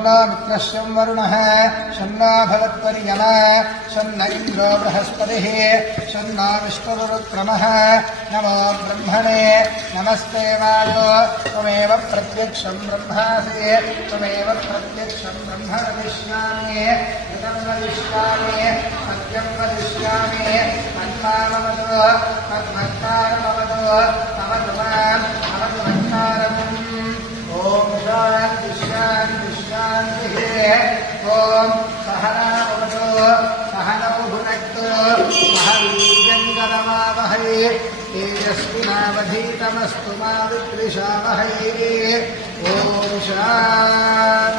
शन्नो मित्रश्यं वरुणः शन्नो भवत्पर्यमा शन्न इन्द्रो बृहस्पतिः शन्नो विष्णुरुक्रमः नमो ब्रह्मणे नमस्ते वायो त्वमेव प्रत्यक्षं ब्रह्मासि त्वमेव प्रत्यक्षं ब्रह्म वदिष्यामि ऋतं वदिष्यामि सत्यं वदिष्यामि तन्मामवतु तद्भक्तारमवतु अवतु माम् अवतु भक्तारम् ॐ शान्ति शान्ति शान्तिः ॐ सहनावतु सहनौ भुनक्तु सह वीर्यं करवावहै तेजस्विनावधीतमस्तु मा विद्विषावहै ॐ शान्ति